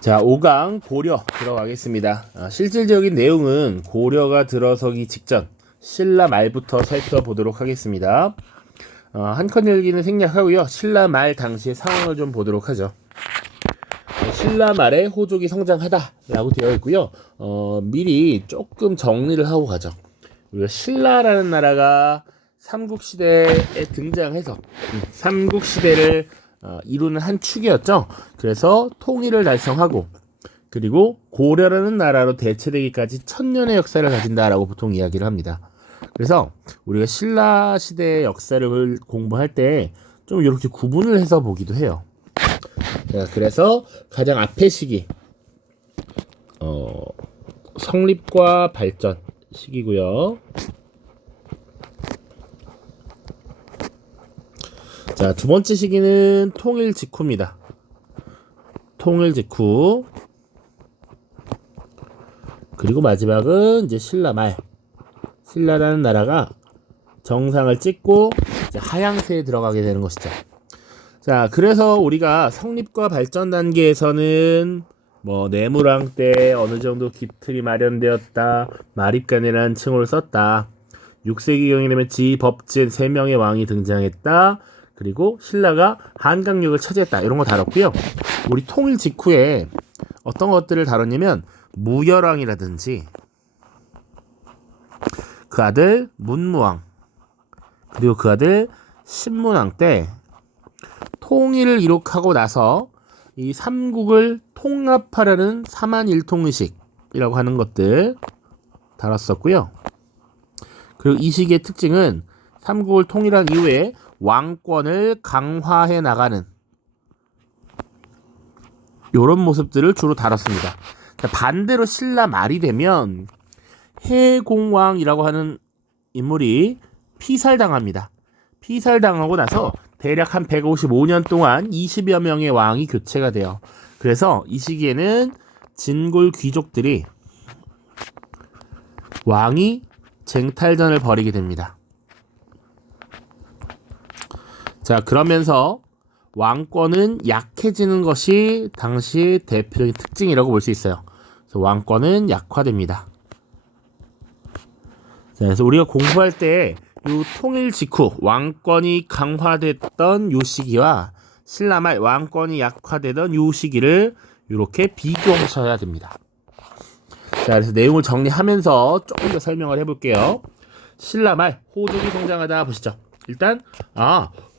자, 5강 고려 들어가겠습니다. 실질적인 내용은 고려가 들어서기 직전 신라 말부터 살펴보도록 하겠습니다. 한 컷 열기는 생략하고요. 신라 말 당시의 상황을 좀 보도록 하죠. 신라 말에 호족이 성장하다라고 되어 있고요. 미리 조금 정리를 하고 가죠. 우리가 신라라는 나라가 삼국시대에 등장해서 삼국시대를 이루는 한 축이었죠. 그래서 통일을 달성하고 그리고 고려라는 나라로 대체되기까지 1000년의 역사를 가진다라고 보통 이야기를 합니다. 그래서 우리가 신라 시대의 역사를 공부할 때 좀 이렇게 구분을 해서 보기도 해요. 자, 그래서 가장 앞의 시기 성립과 발전 시기고요. 자, 두 번째 시기는 통일 직후입니다. 통일 직후. 그리고 마지막은 이제 신라 말. 신라라는 나라가 정상을 찍고 이제 하향세에 들어가게 되는 것이죠. 자, 그래서 우리가 성립과 발전 단계에서는 뭐 내무랑 때 어느 정도 기틀이 마련되었다. 마립간이라는 칭호를 썼다. 6세기경이 되면 지법진 3명의 왕이 등장했다. 그리고 신라가 한강역을 차지했다. 이런 거 다뤘고요. 우리 통일 직후에 어떤 것들을 다뤘냐면 무열왕이라든지 그 아들 문무왕 그리고 그 아들 신문왕 때 통일을 이룩하고 나서 이 삼국을 통합하려는 삼한일통의식이라고 하는 것들 다뤘었고요. 그리고 이 시기의 특징은 삼국을 통일한 이후에 왕권을 강화해 나가는 이런 모습들을 주로 다뤘습니다. 반대로 신라 말이 되면 해공왕이라고 하는 인물이 피살당합니다. 피살당하고 나서 대략 한 155년 동안 20여 명의 왕이 교체가 돼요. 그래서 이 시기에는 진골 귀족들이 왕이 쟁탈전을 벌이게 됩니다. 자, 그러면서 왕권은 약해지는 것이 당시 대표적인 특징이라고 볼 수 있어요. 그래서 왕권은 약화됩니다. 자, 그래서 우리가 공부할 때 이 통일 직후 왕권이 강화됐던 요 시기와 신라 말 왕권이 약화되던 요 시기를 이렇게 비교하셔야 됩니다. 자, 그래서 내용을 정리하면서 조금 더 설명을 해볼게요. 신라 말 호족이 성장하다 보시죠. 일단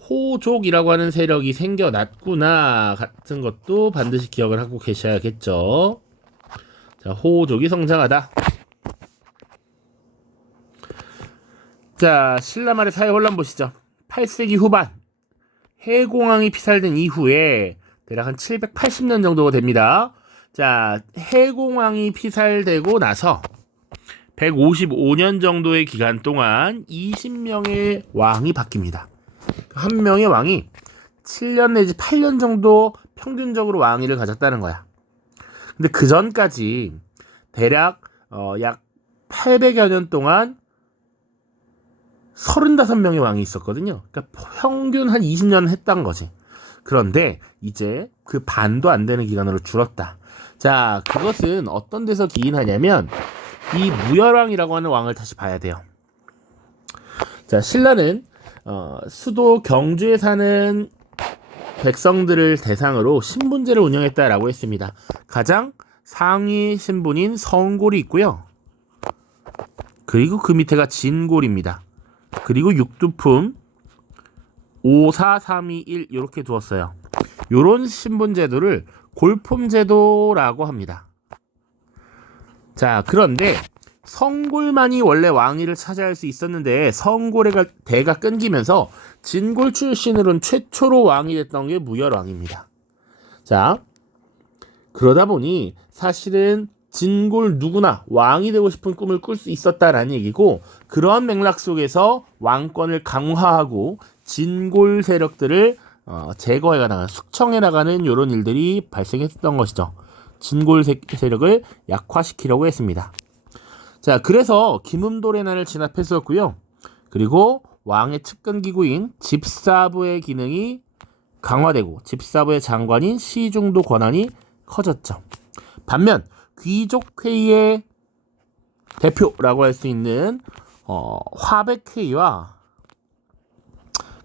호족이라고 하는 세력이 생겨났구나 같은 것도 반드시 기억을 하고 계셔야겠죠. 자, 호족이 성장하다. 자, 신라 말의 사회 혼란 보시죠. 8세기 후반 해공왕이 피살된 이후에 대략 한 780년 정도가 됩니다. 자, 해공왕이 피살되고 나서 155년 정도의 기간 동안 20명의 왕이 바뀝니다. 한 명의 왕이 7년 내지 8년 정도 평균적으로 왕위를 가졌다는 거야. 근데 그 전까지 대략 약 800여 년 동안 35명의 왕이 있었거든요. 그러니까 평균 한 20년 했던 거지. 그런데 이제 그 반도 안 되는 기간으로 줄었다. 자, 그것은 어떤 데서 기인하냐면 이 무열왕이라고 하는 왕을 다시 봐야 돼요. 자, 신라는 수도 경주에 사는 백성들을 대상으로 신분제를 운영했다라고 했습니다. 가장 상위 신분인 성골이 있고요. 그리고 그 밑에가 진골입니다. 그리고 육두품 5, 4, 3, 2, 1 이렇게 두었어요. 이런 신분제도를 골품제도라고 합니다. 자, 그런데 성골만이 원래 왕위를 차지할 수 있었는데 성골의 대가 끊기면서 진골 출신으로는 최초로 왕이 됐던 게 무열왕입니다. 자, 그러다 보니 사실은 진골 누구나 왕이 되고 싶은 꿈을 꿀 수 있었다라는 얘기고, 그런 맥락 속에서 왕권을 강화하고 진골 세력들을 제거해 나가는, 숙청해 나가는 이런 일들이 발생했던 것이죠. 진골 세력을 약화시키려고 했습니다. 자, 그래서 김음돌의 난을 진압했었고요. 그리고 왕의 측근 기구인 집사부의 기능이 강화되고 집사부의 장관인 시중도 권한이 커졌죠. 반면 귀족회의의 대표라고 할 수 있는 화백회의와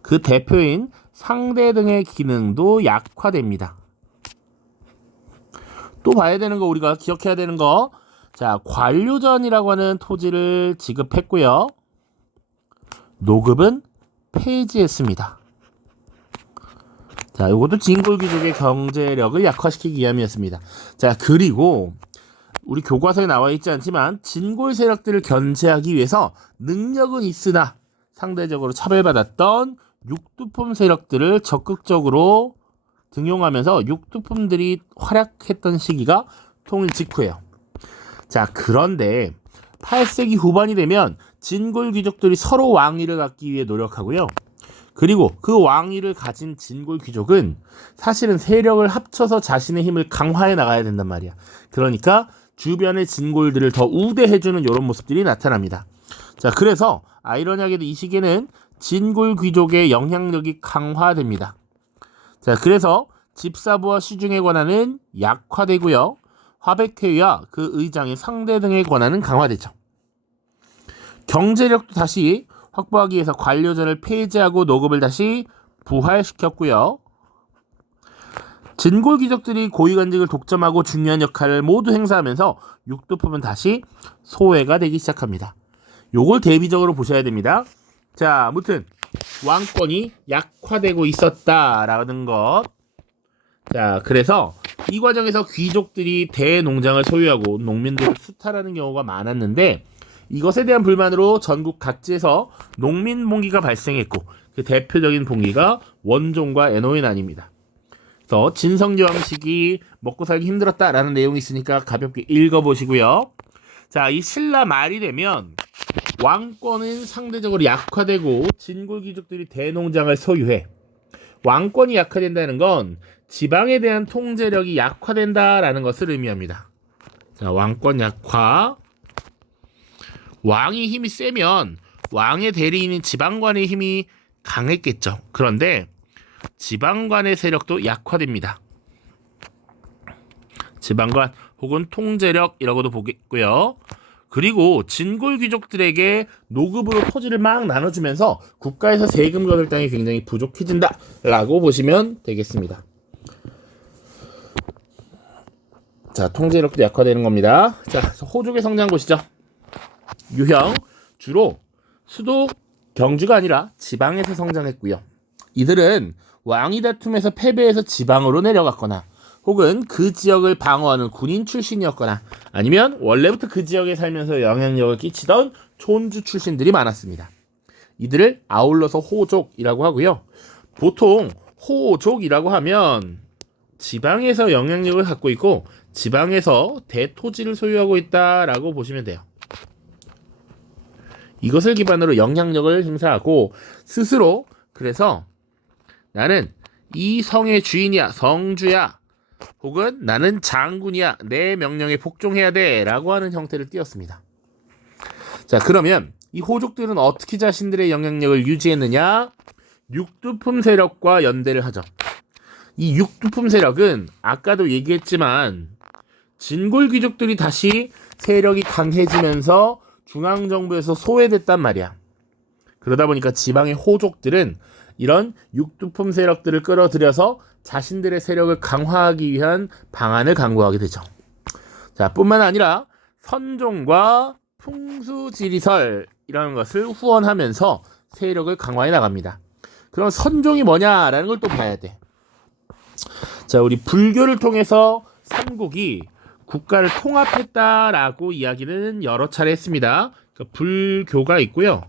그 대표인 상대 등의 기능도 약화됩니다. 또 봐야 되는 거, 우리가 기억해야 되는 거, 자, 관료전이라고 하는 토지를 지급했고요. 노급은 폐지했습니다. 자, 이것도 진골귀족의 경제력을 약화시키기 위함이었습니다. 자, 그리고 우리 교과서에 나와 있지 않지만 진골 세력들을 견제하기 위해서 능력은 있으나 상대적으로 차별받았던 육두품 세력들을 적극적으로 등용하면서 육두품들이 활약했던 시기가 통일 직후예요. 자, 그런데 8세기 후반이 되면 진골 귀족들이 서로 왕위를 갖기 위해 노력하고요. 그리고 그 왕위를 가진 진골 귀족은 사실은 세력을 합쳐서 자신의 힘을 강화해 나가야 된단 말이야. 그러니까 주변의 진골들을 더 우대해주는 이런 모습들이 나타납니다. 자, 그래서 아이러니하게도 이 시기에는 진골 귀족의 영향력이 강화됩니다. 자, 그래서 집사부와 시중의 권한은 약화되고요. 화백회의와 그 의장의 상대 등의 권한은 강화되죠. 경제력도 다시 확보하기 위해서 관료전을 폐지하고 노급을 다시 부활시켰고요. 진골 귀족들이 고위관직을 독점하고 중요한 역할을 모두 행사하면서 육두품은 다시 소외가 되기 시작합니다. 요걸 대비적으로 보셔야 됩니다. 자, 아무튼 왕권이 약화되고 있었다라는 것. 자, 그래서 이 과정에서 귀족들이 대농장을 소유하고 농민들을 수탈하는 경우가 많았는데, 이것에 대한 불만으로 전국 각지에서 농민 봉기가 발생했고, 그 대표적인 봉기가 원종과 애노인안입니다. 그래서 진성여왕 시기 먹고 살기 힘들었다라는 내용이 있으니까 가볍게 읽어보시고요. 자, 이 신라 말이 되면 왕권은 상대적으로 약화되고 진골 귀족들이 대농장을 소유해. 왕권이 약화된다는 건 지방에 대한 통제력이 약화된다라는 것을 의미합니다. 자, 왕권 약화. 왕이 힘이 세면 왕의 대리인인 지방관의 힘이 강했겠죠. 그런데 지방관의 세력도 약화됩니다. 지방관 혹은 통제력이라고도 보겠고요. 그리고 진골 귀족들에게 노급으로 토지를 막 나눠주면서 국가에서 세금 거둘 땅이 굉장히 부족해진다라고 보시면 되겠습니다. 자, 통제력도 약화되는 겁니다. 자, 호족의 성장 보시죠. 유형, 주로 수도 경주가 아니라 지방에서 성장했고요. 이들은 왕위 다툼에서 패배해서 지방으로 내려갔거나 혹은 그 지역을 방어하는 군인 출신이었거나 아니면 원래부터 그 지역에 살면서 영향력을 끼치던 촌주 출신들이 많았습니다. 이들을 아울러서 호족이라고 하고요. 보통 호족이라고 하면 지방에서 영향력을 갖고 있고 지방에서 대토지를 소유하고 있다라고 보시면 돼요. 이것을 기반으로 영향력을 행사하고 스스로 그래서 나는 이 성의 주인이야, 성주야, 혹은 나는 장군이야, 내 명령에 복종해야 돼 라고 하는 형태를 띄었습니다. 자, 그러면 이 호족들은 어떻게 자신들의 영향력을 유지했느냐? 육두품 세력과 연대를 하죠. 이 육두품 세력은 아까도 얘기했지만 진골 귀족들이 다시 세력이 강해지면서 중앙정부에서 소외됐단 말이야. 그러다 보니까 지방의 호족들은 이런 육두품 세력들을 끌어들여서 자신들의 세력을 강화하기 위한 방안을 강구하게 되죠. 자, 뿐만 아니라 선종과 풍수지리설이라는 것을 후원하면서 세력을 강화해 나갑니다. 그럼 선종이 뭐냐라는 걸 또 봐야 돼. 자, 우리 불교를 통해서 삼국이 국가를 통합했다라고 이야기는 여러 차례 했습니다. 그러니까 불교가 있고요.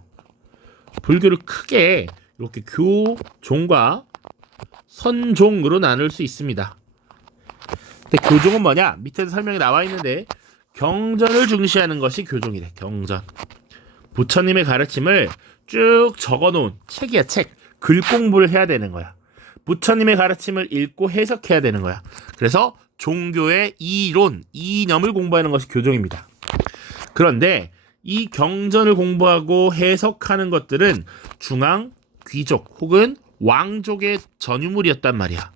불교를 크게 이렇게 교종과 선종으로 나눌 수 있습니다. 근데 교종은 뭐냐? 밑에도 설명이 나와 있는데 경전을 중시하는 것이 교종이래. 경전. 부처님의 가르침을 쭉 적어놓은 책이야, 책. 글 공부를 해야 되는 거야. 부처님의 가르침을 읽고 해석해야 되는 거야. 그래서 종교의 이론, 이념을 공부하는 것이 교종입니다. 그런데 이 경전을 공부하고 해석하는 것들은 중앙 귀족 혹은 왕족의 전유물이었단 말이야.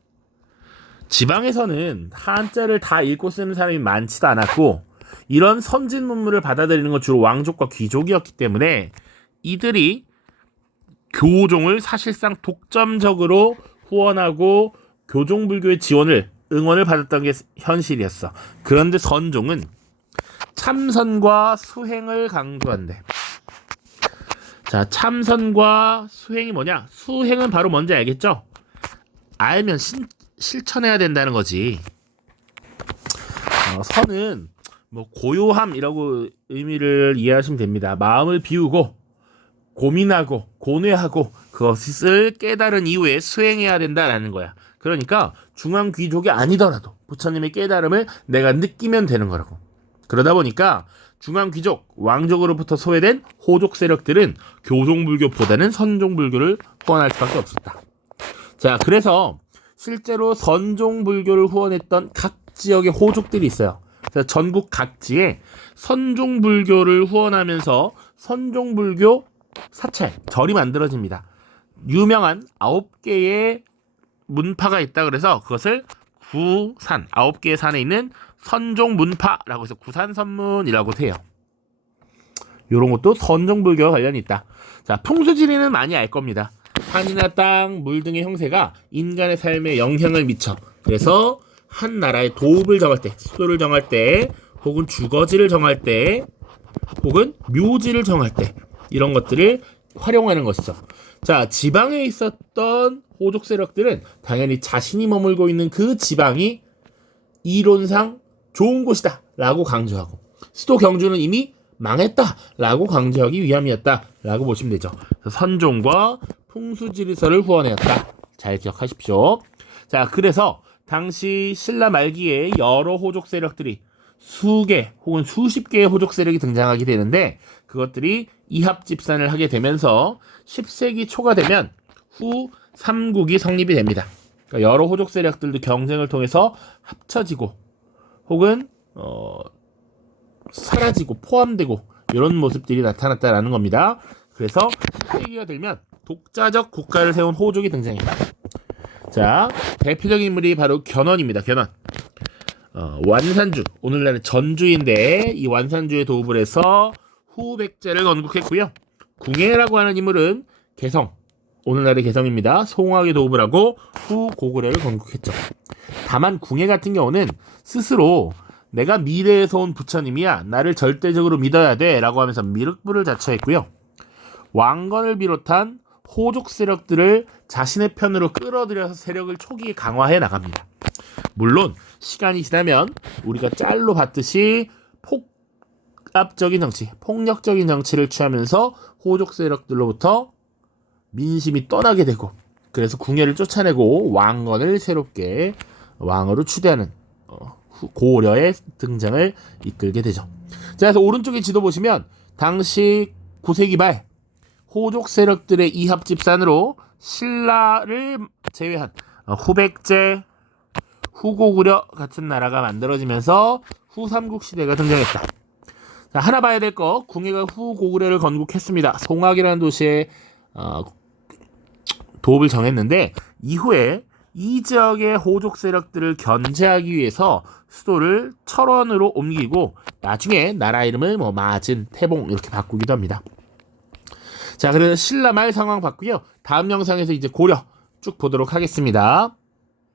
지방에서는 한자를 다 읽고 쓰는 사람이 많지도 않았고 이런 선진 문물을 받아들이는 건 주로 왕족과 귀족이었기 때문에 이들이 교종을 사실상 독점적으로 후원하고 교종불교의 응원을 받았던 게 현실이었어. 그런데 선종은 참선과 수행을 강조한대. 자, 참선과 수행이 뭐냐? 수행은 바로 뭔지 알겠죠? 알면 실천해야 된다는 거지. 선은 뭐 고요함이라고 의미를 이해하시면 됩니다. 마음을 비우고 고민하고 고뇌하고 그것을 깨달은 이후에 수행해야 된다라는 거야. 그러니까 중앙 귀족이 아니더라도 부처님의 깨달음을 내가 느끼면 되는 거라고. 그러다 보니까 중앙 귀족, 왕족으로부터 소외된 호족 세력들은 교종불교보다는 선종불교를 후원할 수밖에 없었다. 자, 그래서 실제로 선종불교를 후원했던 각 지역의 호족들이 있어요. 그래서 전국 각지에 선종불교를 후원하면서 선종불교 사찰, 절이 만들어집니다. 유명한 9개의 문파가 있다 그래서 그것을 구산, 9개의 산에 있는 선종문파라고 해서 구산선문이라고 해요. 이런 것도 선종불교와 관련이 있다. 자, 풍수지리는 많이 알 겁니다. 산이나 땅, 물 등의 형세가 인간의 삶에 영향을 미쳐. 그래서 한 나라의 도읍을 정할 때, 수도를 정할 때, 혹은 주거지를 정할 때, 혹은 묘지를 정할 때 이런 것들을 활용하는 것이죠. 자, 지방에 있었던 호족 세력들은 당연히 자신이 머물고 있는 그 지방이 이론상 좋은 곳이다 라고 강조하고 수도 경주는 이미 망했다 라고 강조하기 위함이었다 라고 보시면 되죠. 선종과 풍수지리설을 후원하였다. 잘 기억하십시오. 자, 그래서 당시 신라 말기에 여러 호족 세력들이 수개 혹은 수십 개의 호족 세력이 등장하게 되는데 그것들이 이합집산을 하게 되면서 10세기 초가 되면 후 삼국이 성립이 됩니다. 그러니까 여러 호족 세력들도 경쟁을 통해서 합쳐지고 혹은 사라지고 포함되고 이런 모습들이 나타났다라는 겁니다. 그래서 10세기가 되면 독자적 국가를 세운 호족이 등장합니다. 자, 대표적인 인물이 바로 견훤입니다. 견훤. 완산주, 오늘날의 전주인데 이 완산주에 도읍을 해서 후백제를 건국했고요. 궁예라고 하는 인물은 개성, 오늘날의 개성입니다. 송악에 도읍을 하고 후고구려를 건국했죠. 다만 궁예 같은 경우는 스스로 내가 미래에서 온 부처님이야, 나를 절대적으로 믿어야 돼 라고 하면서 미륵부를 자처했고요. 왕건을 비롯한 호족 세력들을 자신의 편으로 끌어들여서 세력을 초기에 강화해 나갑니다. 물론 시간이 지나면 우리가 짤로 봤듯이 폭압적인 정치, 폭력적인 정치를 취하면서 호족 세력들로부터 민심이 떠나게 되고 그래서 궁예를 쫓아내고 왕건을 새롭게 왕으로 추대하는 고려의 등장을 이끌게 되죠. 자, 그래서 오른쪽에 지도 보시면 당시 9세기 말 호족 세력들의 이합집산으로 신라를 제외한 후백제, 후고구려 같은 나라가 만들어지면서 후삼국 시대가 등장했다. 자, 하나 봐야 될 거, 궁예가 후고구려를 건국했습니다. 송악이라는 도시에 도읍을 정했는데 이후에 이 지역의 호족 세력들을 견제하기 위해서 수도를 철원으로 옮기고 나중에 나라 이름을 마진, 태봉 이렇게 바꾸기도 합니다. 자, 그래서 신라 말 상황 봤고요. 다음 영상에서 이제 고려 쭉 보도록 하겠습니다.